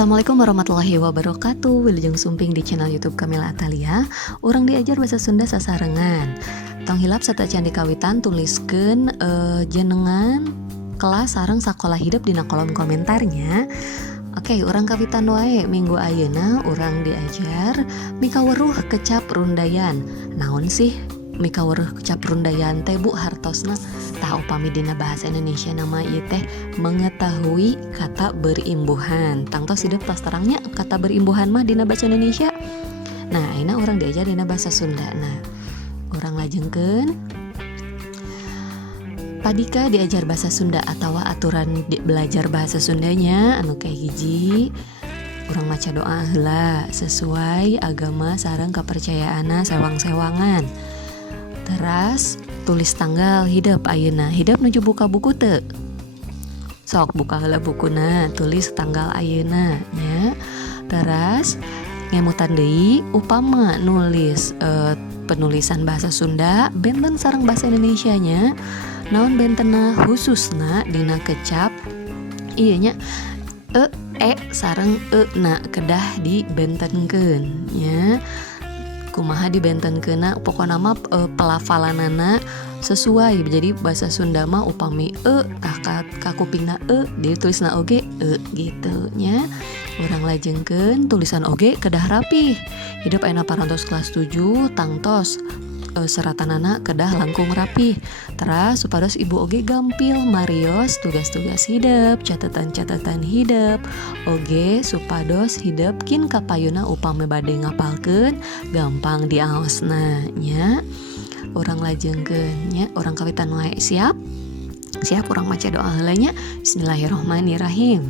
Assalamualaikum warahmatullahi wabarakatuh. Wilujeng sumping di channel YouTube Kamila Atalia. Urang diajar bahasa Sunda sasarengan. Tong hilap serta candi kawitan tuliskeun jenengan kelas sareng sakola hidup dina kolom komentarnya. Oke, urang kawitan wae minggu ayeuna urang diajar mikaweruh kecap rundayan. Naon sih mikaweruh kecap rundayan teh Bu hartosna? Tah upami dina bahasa Indonesia nama ieu teh mengetahui kata berimbuhan. Tangtos hidup tos terangnya kata berimbuhan mah dina bahasa Indonesia. Nah, ayeuna urang diajar dina bahasa Sunda. Nah, urang lajengkeun Padika diajar bahasa Sunda atawa aturan belajar bahasa Sundanya anu kayak hiji. Urang maca doa heula sesuai agama sareng kapercayaanna sewang-sewangan. Teras tulis tanggal hidup ayeuna. Hidup nuju buka buku teu? Sok buka heula bukuna, tulis tanggal ayeuna nya. Teras ngemutan deui upama nulis penulisan bahasa Sunda benten sareng bahasa Indonesianya. Naon bentenna khususna dina kecap ieu nya sareng na kedah dibentenkeun nya. Kumaha dibentenkeunna pokona mah pelafalanana sesuai. Jadi bahasa Sunda mah upami ka kupingna ditulisna oge gitu nya. Urang lajengkeun tulisan oge kedah rapih. Hidup ayeuna parantos kelas 7 tangtos seratanana kedah langkung rapih. Teras supados ibu oge gampil marios tugas-tugas hidup, catatan-catatan hidup oge supados hidup kin kapayuna upami bade ngapalkeun gampang diaosna nya. Urang lajengkeun nya, urang kawitan wae siap urang maca doa heula nya. Bismillahirrahmanirrahim.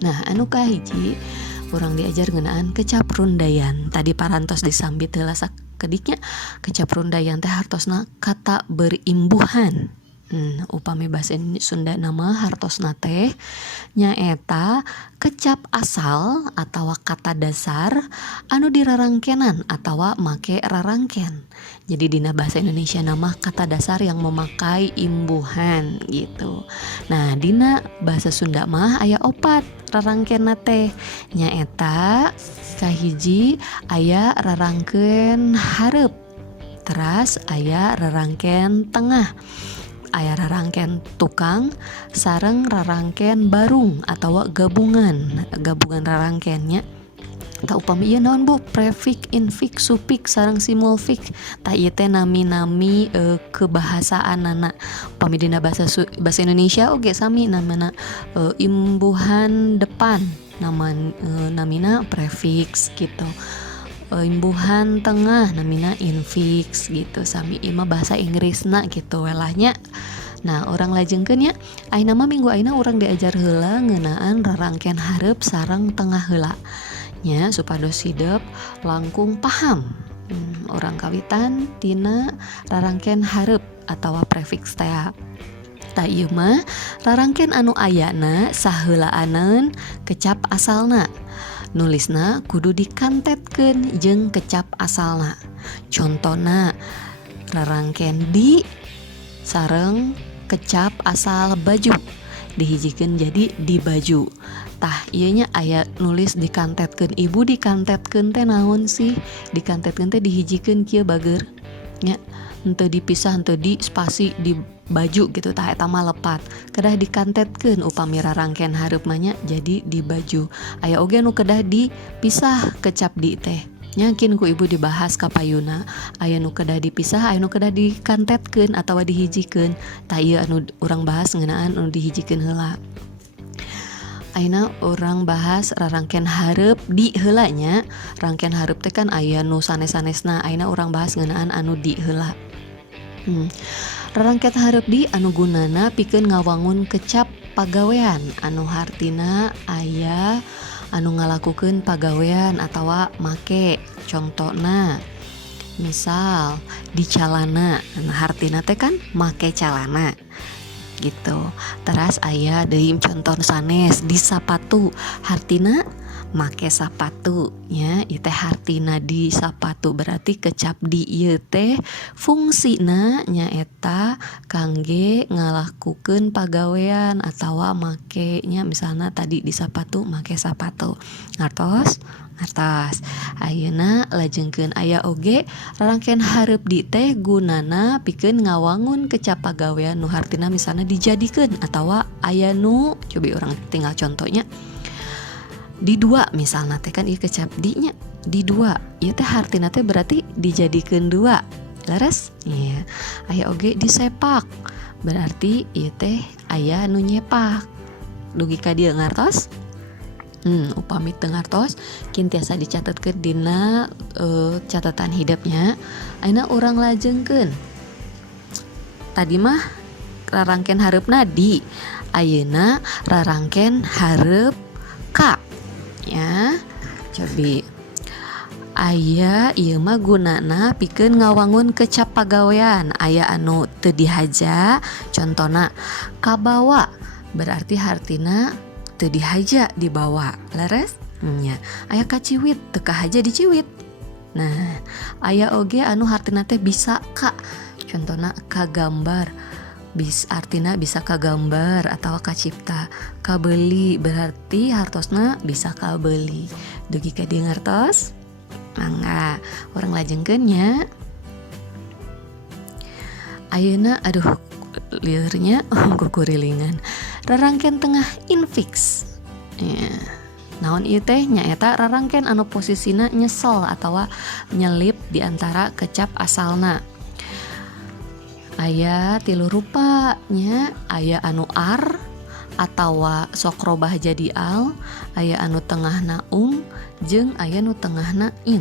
Nah, anu kahiji urang diajar ngeunaan kecap rundayan. Tadi parantos disambit heula sakediknya kecap rundayan teh hartosna kata berimbuhan. Upami bahasa Sunda nama hartosna teh nyaeta kecap asal atawa kata dasar anu dirarangkenan atawa make rarangken. Jadi dina bahasa Indonesia nama kata dasar yang memakai imbuhan gitu. Nah, dina bahasa Sunda mah aya opat rarangkenna teh nyaeta kahiji aya rarangkeun hareup. Teras aya rarangken tengah. Aya rarangken tukang sareng rarangken barung atawa gabungan rarangkennya. Tah upami ieu naon Bu? Prefix, infix, suffix sareng simulfix. Tah ieu teh nami-nami kebahasaanana. Upami dina bahasa Indonesia oge sami namana imbuhan depan. Namina prefix gitu. Imbuhan tengah namina infix gitu. Sami ieu mah bahasa Inggrisna gitu welahnya. Nah, urang lajengkeun nya ayeuna mah minggu ayeuna urang diajar heula ngeunaan rarangken hareup sareng tengah heula nya supados hidup langkung paham. Urang kawitan tina rarangken hareup atawa prefix teh. Tah ieu mah rarangken anu ayana saheulaaneun kecap asalna. Nulisna kudu dikantetkeun jeung kecap asalna. Contona rarangken di sareng kecap asal baju dihijikeun jadi di baju. Tah ieu nya aya nulis dikantetkeun. Ibu dikantetkeun teh naon sih? Dikantetkeun teh dihijikeun kieu bager nya. Henteu dipisah, henteu di spasi di baju gitu. Tah eta mah lepat. Kedah dikantetkeun upami rarangken hareup mah nya jadi di baju. Aya oge anu kedah dipisah kecap di teh. Yakin ku ibu dibahas kapayuna. Aya nu kedah dipisah, aya nu kedah dikantetkeun atawa dihijikeun. Tah ieu anu urang bahas ngeunaan anu dihijikeun heula. Ayeuna urang bahas rarangken hareup di heula nya. Rangken hareup teh kan aya nu sanes-sanesna. Ayeuna urang bahas ngeunaan anu di heula. Rarangken hareup di anu gunana pikeun ngawangun kecap pagawean anu hartina aya anu ngalakukeun pagawean atawa make. Contona misal di calana, nah hartina teh kan make calana gitu. Teras aya deui conton sanes di sapatu, hartina make sapatu nya ieu teh hartina di sapatu berarti kecap di ieu teh fungsina nyaeta kangge ngalakukeun pagawean atawa make nya misalna tadi di sapatu make sapatu ngartos. Ayeuna lajengkeun aya oge rarangkeun hareup di teh gunana pikeun ngawangun kecap pagawean nu hartina misalna dijadikeun atawa aya nu cobi urang tinggal contohnya di dua misalna teh kan ieu kecap di nya di dua ieu teh hartina teh berarti dijadikeun dua leres iya. Aya oge disepak berarti ieu teh aya nu nyepak dugi ka dieu ngartos. Upami teu ngartos kin tiasa dicatetkeun dina catatan hidupnya. Ayeuna urang lajengkeun. Tadi mah rarangkeun hareupna di. Ayeuna rarangkeun hareup ka. Ya. Cobi. Aya ieu mah gunana pikeun ngawangun kecap pagawean. Aya anu teu dihaja, contona kabawa. Berarti hartina teu dihaja dibawa leres nya. Aya kaciwit teu kahaja diciwit. Nah aya oge anu hartina teh bisa ka, contona kagambar artina bisa kagambar atawa kacipta. Kabeuli berarti hartosna bisa kabeuli dugi ka dieu ngartos. Mangga urang lajengkeun nya. Ayeuna aduh liurnya kukurilingan rarangkeun tengah infix ya. Naon ieu teh nyaeta rarangkeun anu posisina nyesel atawa nyelip di antara kecap asalna. Aya 3 rupa nya, aya anu ar atawa sok robah jadi al, aya anu tengahna jeung aya nu tengahna in.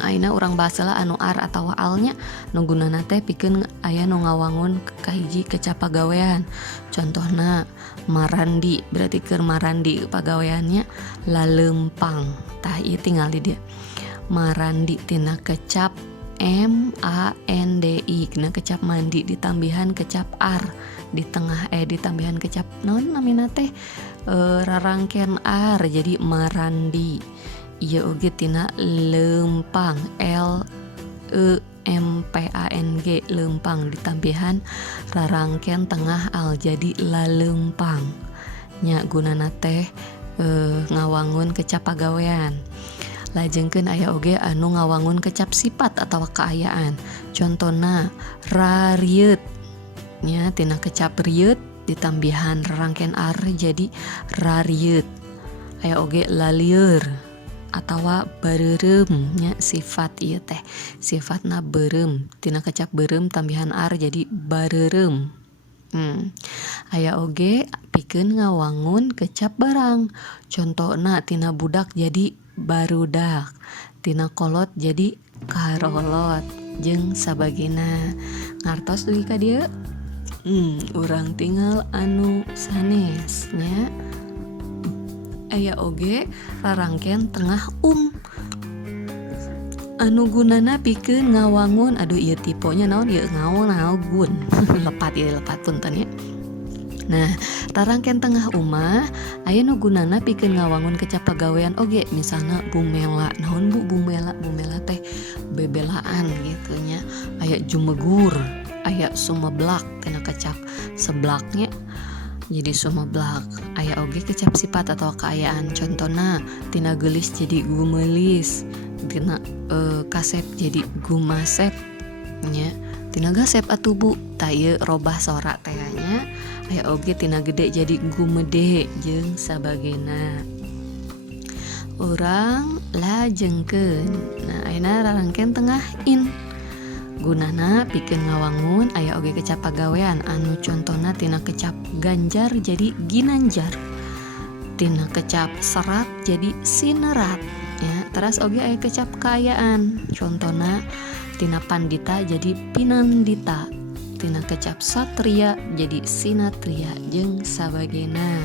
Ayeuna urang bahas heula anu ar atawa alnya nu gunana teh pikeun aya nu ngawangun kahiji kecap pagawean. Contohna marandi berarti keur marandi pagaweannya laleumpang. Tah ieu tinggal di dieu. Marandi tina kecap mandi kena kecap mandi ditambihan kecap ar di tengah ditambihan kecap naon namina teh rarangkeun ar jadi marandi. Ieu oge tina leumpang lempang leumpang ditambihan rarangkeun tengah al jadi laleumpang nya gunana teh ngawangun kecap pagawean. Lajengkeun aya oge anu ngawangun kecap sifat atawa kaayaan. Contona rarieut nya tina kecap rieut ditambihan rarangkeun ar jadi rarieut. Aya oge lalieur atawa bareureum nya sifat ieu teh sifatna beureum tina kecap beureum tambihan ar jadi bareureum. Aya oge pikeun ngawangun kecap barang. Contona tina budak jadi barudak, tina kolot jadi karolot jeung sabagina. Ngartos dugi ka dieu? Urang tinggal anu sanes nya. Aya oge rarangkeun tengah anu gunana pikeun ngawangun aduh ieu tipenya naon ieu ngawan lepat punten ya. Nah rarangkeun tengah mah aya nu gunana pikeun ngawangun kecap pagawean oge misalna bumela. Naon bu bumela teh bebelaan gitu nya. Aya jumegur, aya sumeblak tina kecap seblaknya jadi sumeblak. Aya oge kecap sifat atau kaayaan. Contona tina geulis jadi gumelis, tina kasep jadi gumasep nya. Tina gasep atuh bu tah ieu robah sora teh nya. Aya oge tina gede jadi gumede jeung sabagena. Urang lajengkeun. Nah ayeuna rarangkeun tengah in. Gunana pikeun ngawangun aya oge kecap pagawean anu contona tina kecap ganjar jadi ginanjar, tina kecap serat jadi sinerat ya. Teras oge aya kecap kaayaan contona tina pandita jadi pinandita, tina kecap satria jadi sinatria jeung sabagena.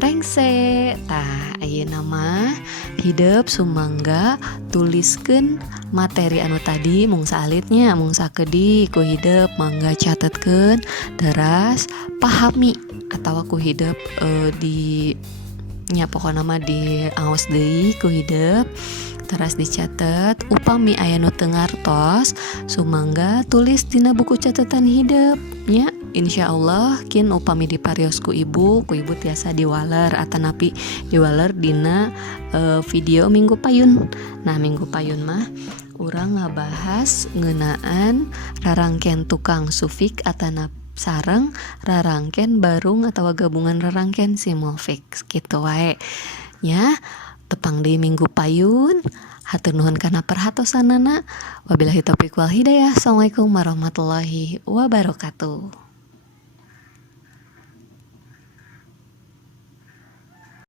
Rengse tah ayeuna mah hideup sumangga tuliskeun materi anu tadi mung salitnya mung sakedi ku hideup mangga catetkeun teras pahami atawa ku hideup di nya pokokna mah di aos deui ku hideep. Teras dicatat upami aya nu teu ngartos sumangga tulis dina buku catatan hideep nya. Insyaallah kin upami diparios ku ibu tiasa diwaler atanapi diwaler dina video Minggu Payun. Nah Minggu Payun mah urang ngabahas ngeunaan rarangken tukang sufik atanap sareng rarangken barung atau gabungan rarangken simulfik gitu wae nya. Tepang di Minggu Payun, hatur nuhun kana perhatosanana. Wabillahi taufiq wal hidayah. Assalamualaikum warahmatullahi wabarakatuh.